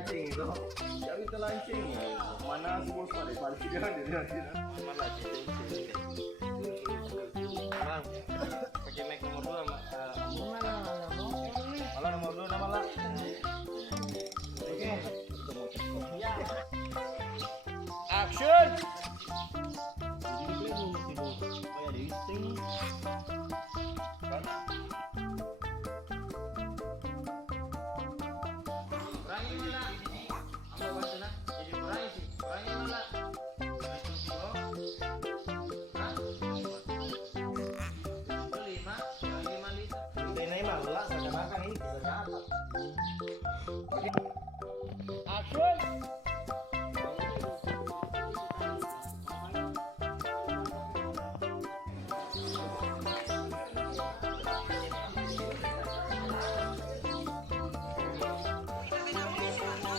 lancing itu. Jadi kita lancing. Mana si bos pada parkir dia Mana Bang, pakai mic nomor 2 malah nomor 2 nama lah. Oke. Ya. Action.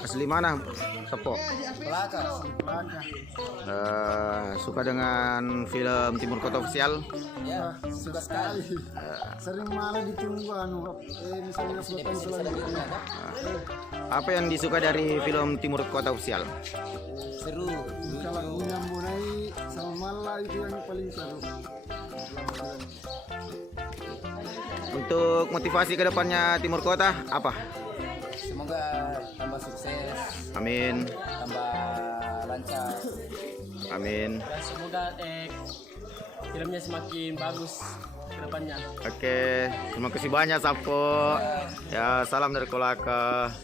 Asli mana, Tepo? Belaka. Suka dengan film Timur Kota Official? Ya, suka sekali. Sering malah ditunggu misalnya sebutan selanjutnya. Apa yang disuka dari film Timur Kota Official? Seru. Kalau menyambunai sama malah itu yang paling seru. Untuk motivasi kedepannya Timur Kota apa? Semoga tambah sukses. Amin. Tambah lancar. Amin. Dan semoga filmnya semakin bagus ke depannya. Oke, terima kasih banyak Sapo. Ya, salam dari Kolaka.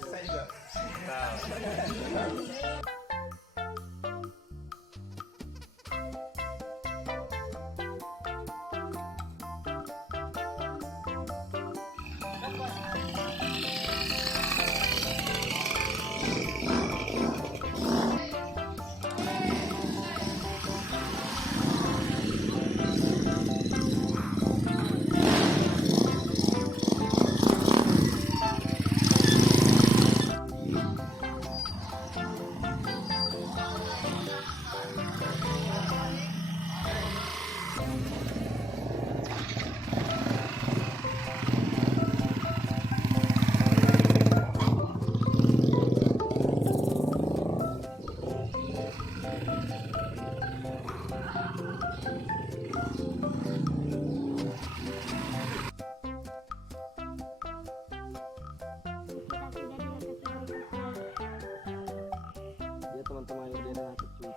Teman-teman yang daerah kecil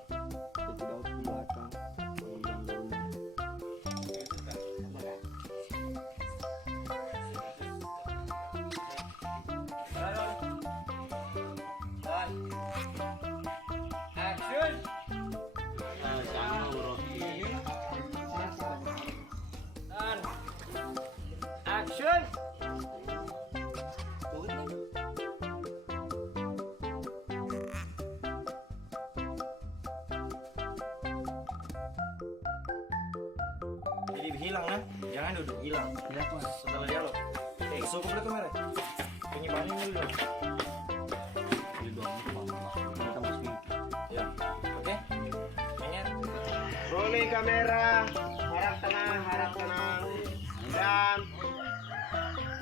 tidak di belakang Action. Action. jadi hilang nah jangan duduk hilang setelah dialog suku boleh kamera penyimpanan dulu ya oke ingat rolling kamera harap tenang dan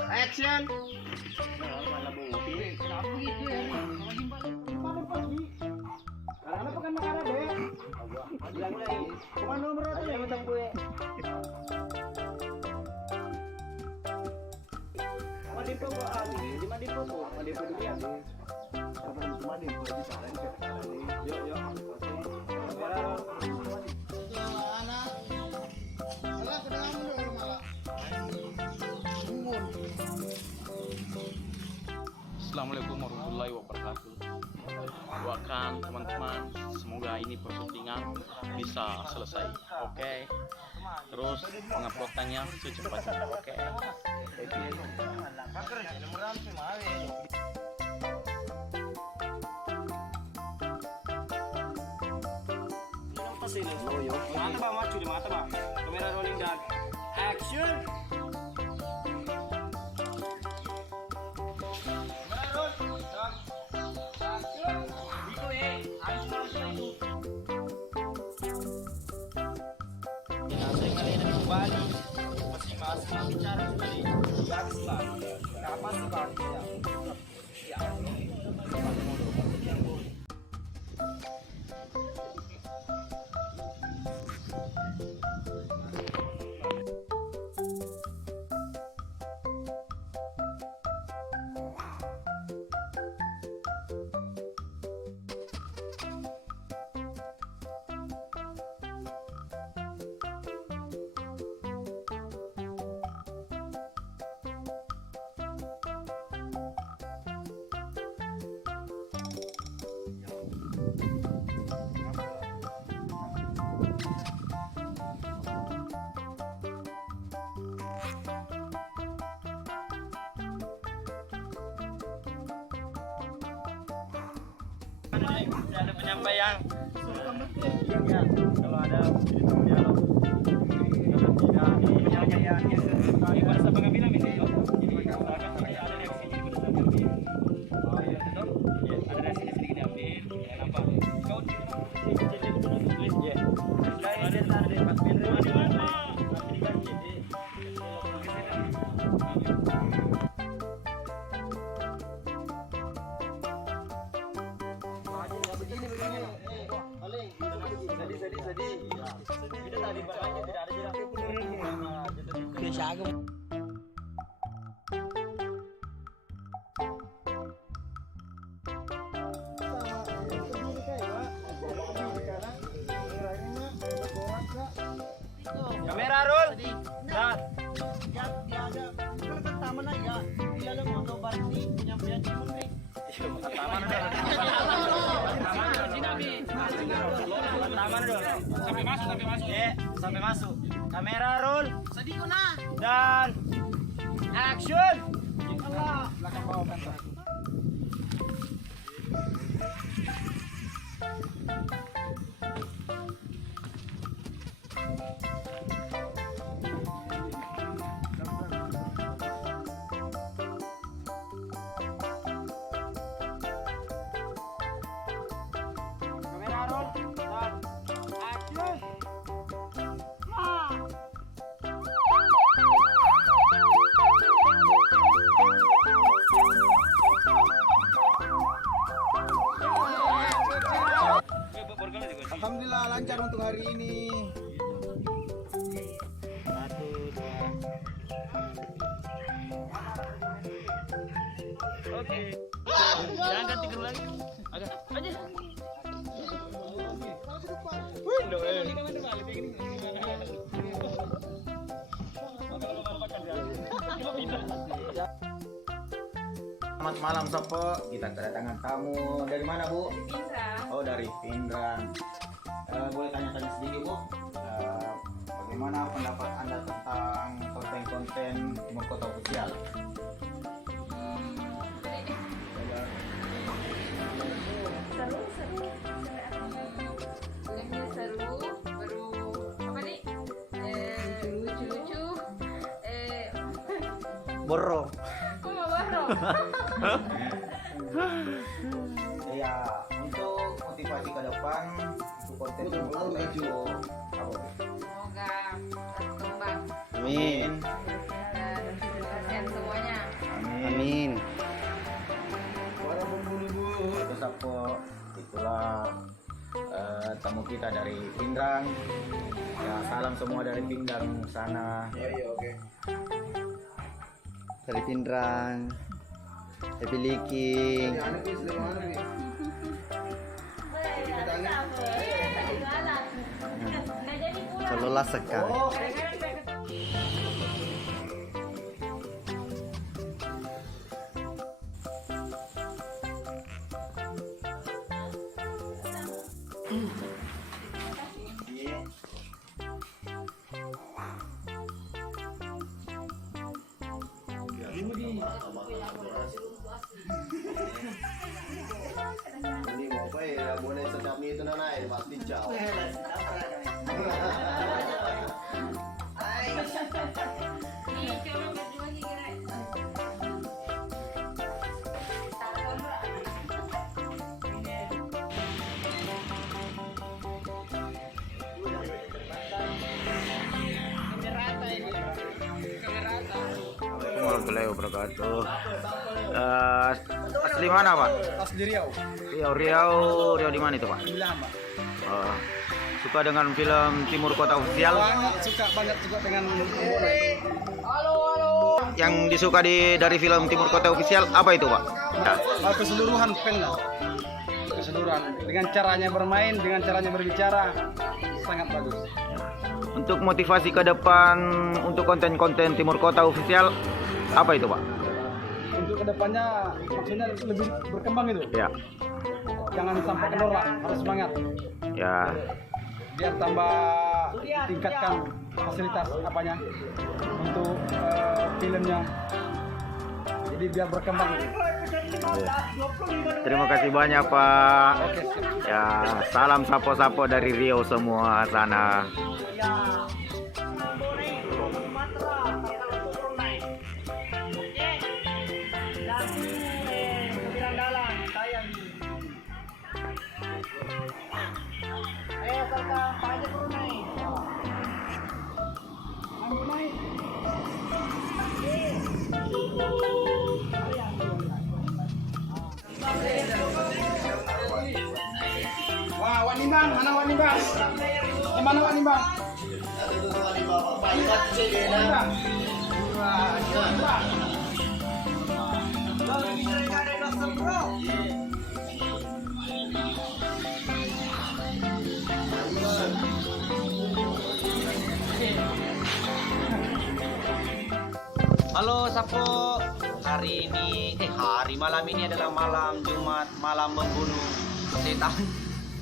action karena pekan makanan deh bilang lagi kemana nomor itu yang minta gue Madipo ko di Madipo ko dulu ya apa di Madipo di sana yo Assalamualaikum warahmatullahi wabarakatuh. Doakan teman-teman semoga ini persyutingan bisa selesai. Oke. Terus penguploadannya secepatnya. Oke. Mata bang, maju di mata bang. Kamera rolling dan action. Masing-masing bicara sekali. Bagus lah. Kapan sih bang? Ya. ada penyampaian. Ya, kalau ada dialog. Kalau tidak, ya bahasa pengambilan ini. Jadi ada reaksi ini berdasarkan ini. Ada reaksi sedikit diambil. Nampak. Kau tulis ya. Dari tadi pas pindah di mana? Kamera roll. Dan sampai masuk. Kamera roll. Dan action. Belakang bawah kantor. Kamera roll. Dan action. Alhamdulillah lancar untuk hari ini. Oke. Jangan ganti dulu lagi. Agak aja. Selamat malam Sopo, kita kedatangan tamu dari mana Bu? Pindrang. Oh dari Pindrang. Boleh tanya-tanya sedikit Bu? Bagaimana pendapat Anda tentang konten-konten Timur Kota Official? Seru. Filmnya seru, baru apa nih? Lucu-lucu. Borong. Kok nggak borong? Ya, untuk motivasi ke depan untuk konten Timur Kota itu apa? Semoga berkembang Amin. dan kasihan semuanya. Amin. Itu Sopo, itulah tamu kita dari Pindrang. Ya, salam semua dari Pindrang sana. Oke. Dari Pindrang. Happy Liking. Sololah sekali. Ini mau apa ya? Boleh sedap nih itu nana ya, pasti jauh. Warahmatullahi wabarakatuh. Asli mana Pak? Asli Riau. Riau di mana itu Pak? Lama. Suka dengan film Timur Kota Official? Banyak juga dengan Yang disuka dari film Timur Kota Official apa itu Pak? Ya. keseluruhan film. Keseluruhan dengan caranya bermain, dengan caranya berbicara sangat bagus. Untuk motivasi ke depan untuk konten-konten Timur Kota Official apa itu Pak? Untuk kedepannya maksudnya lebih berkembang itu. Ya. Jangan sampai kendor lah, harus semangat. Ya. Biar tambah tingkatkan fasilitas apanya untuk filmnya. Jadi biar berkembang. Terima kasih banyak Pak. Ya, salam sapo-sapo dari Riau semua sana. Wah, wanimbang, mana wanimbang? Mana wanimbang? Halo Sapo, malam ini adalah malam Jumat, malam membunuh setan.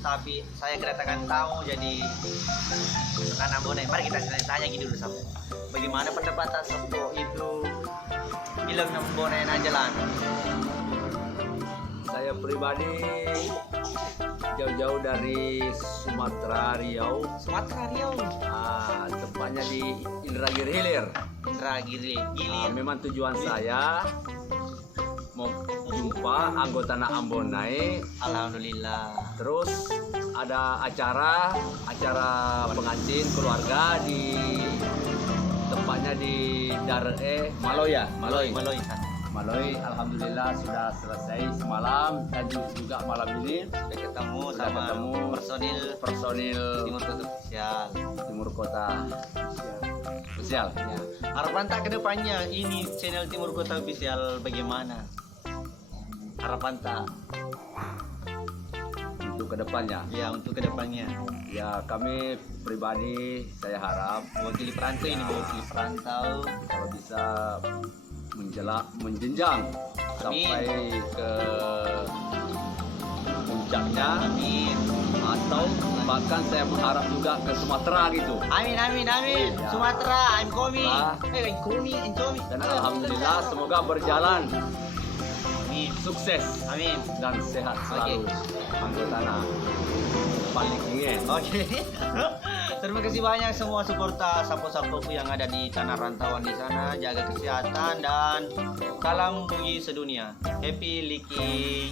Tapi saya kedatangan tamu, jadi karena bonai. Mari kita tanya gitu dulu Sapo. Bagaimana pendapat Sapo itu film bonai na jalan? Saya pribadi jauh-jauh dari Sumatera Riau, Sumatera Riau, tepatnya di Indragiri Hilir. Indragiri Gilir. Memang tujuan saya mau jumpa anggota Ambonai. Alhamdulillah. Terus ada acara pengantin keluarga di tempatnya di Maloya. Maloi, alhamdulillah sudah selesai semalam dan juga malam ini Sudah ketemu sudah sama ketemu personil Timur Kota Official. Timur Kota Official. Ya. Harapan tak ke depannya ini channel Timur Kota Official bagaimana? Harapan tak? Untuk kedepannya, Ya, untuk ke depannya. ya kami pribadi saya harap Mewakili perantau ini, mewakili perantau. kalau bisa menjenjang sampai ke puncaknya, Amin. atau bahkan saya mengharap juga ke Sumatera gitu. Amin, amin, amin. Ya. Sumatera, I'm coming. Nah. I'm coming. Dan alhamdulillah semoga berjalan Amin. sukses Amin. dan sehat selalu anggotana paling ingin. Oke. Terima kasih banyak semua supporter sapo-sapoku yang ada di tanah rantauan di sana. Jaga kesehatan dan salam bagi sedunia. Happy Liki